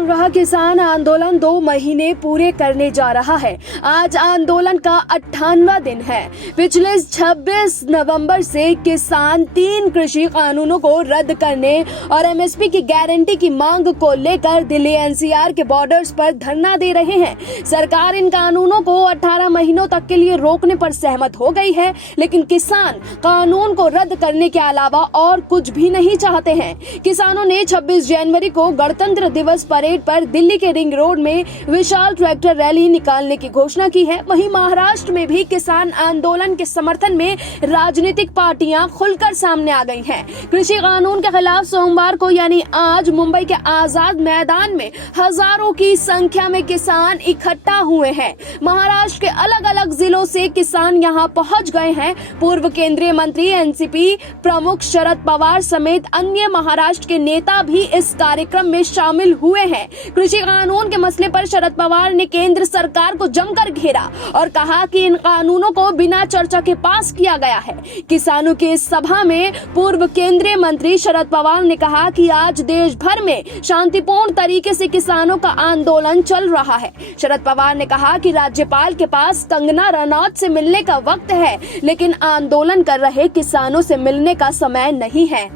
चल रहा किसान आंदोलन 2 महीने पूरे करने जा रहा है। आज आंदोलन का 98वां दिन है। पिछले 26 नवंबर से किसान 3 कृषि कानूनों को रद्द करने और एमएसपी की गारंटी की मांग को लेकर दिल्ली एनसीआर के बॉर्डर्स पर धरना दे रहे हैं। सरकार इन कानूनों को 18 महीनों तक के लिए रोकने पर सहमत हो गई है, लेकिन किसान कानून को रद्द करने के अलावा और कुछ भी नहीं चाहते हैं। किसानों ने 26 जनवरी को गणतंत्र दिवस परेड पर दिल्ली के रिंग रोड में विशाल ट्रैक्टर रैली निकालने की घोषणा की है। वहीं महाराष्ट्र में भी किसान आंदोलन के समर्थन में राजनीतिक पार्टियां खुलकर सामने आ गई हैं। कृषि कानून के खिलाफ सोमवार को यानी आज मुंबई के आजाद मैदान में हजारों की संख्या में किसान इकट्ठा हुए हैं। महाराष्ट्र के अलग अलग जिलों से किसान यहां पहुंच गए हैं। पूर्व केंद्रीय मंत्री एनसीपी प्रमुख शरद पवार समेत अन्य महाराष्ट्र के नेता भी इस कार्यक्रम में शामिल हुए हैं। कृषि कानून के मसले पर शरद पवार ने केंद्र सरकार को जमकर घेरा और कहा कि इन कानूनों को बिना चर्चा के पास किया गया है। किसानों की इस सभा में पूर्व केंद्रीय मंत्री शरद पवार ने कहा कि आज देश भर में शांतिपूर्ण तरीके से किसानों का आंदोलन चल रहा है। शरद पवार ने कहा कि राज्यपाल के पास कंगना रनौत से मिलने का वक्त है, लेकिन आंदोलन कर रहे किसानों से मिलने का समय नहीं है।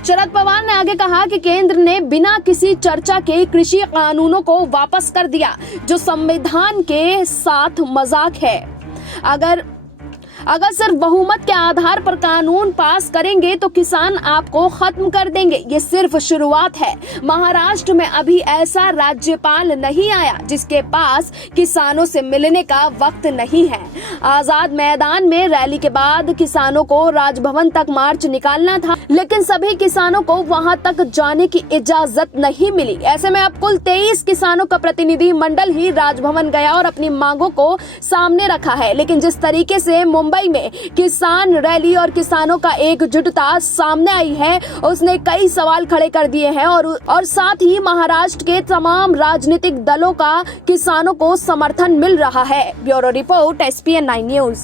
शरद पवार ने आगे कहा कि केंद्र ने बिना किसी चर्चा के कृषि कानूनों को वापस कर दिया, जो संविधान के साथ मजाक है। अगर सिर्फ बहुमत के आधार पर कानून पास करेंगे तो किसान आपको खत्म कर देंगे। ये सिर्फ शुरुआत है। महाराष्ट्र में अभी ऐसा राज्यपाल नहीं आया जिसके पास किसानों से मिलने का वक्त नहीं है। आजाद मैदान में रैली के बाद किसानों को राजभवन तक मार्च निकालना था, लेकिन सभी किसानों को वहां तक जाने की इजाजत नहीं मिली। ऐसे में अब कुल 23 किसानों का प्रतिनिधि मंडल ही राजभवन गया और अपनी मांगों को सामने रखा है। लेकिन जिस तरीके से मुंबई में किसान रैली और किसानों का एकजुटता सामने आई है, उसने कई सवाल खड़े कर दिए हैं और साथ ही महाराष्ट्र के तमाम राजनीतिक दलों का किसानों को समर्थन मिल रहा है। Bureau report SPN9 news.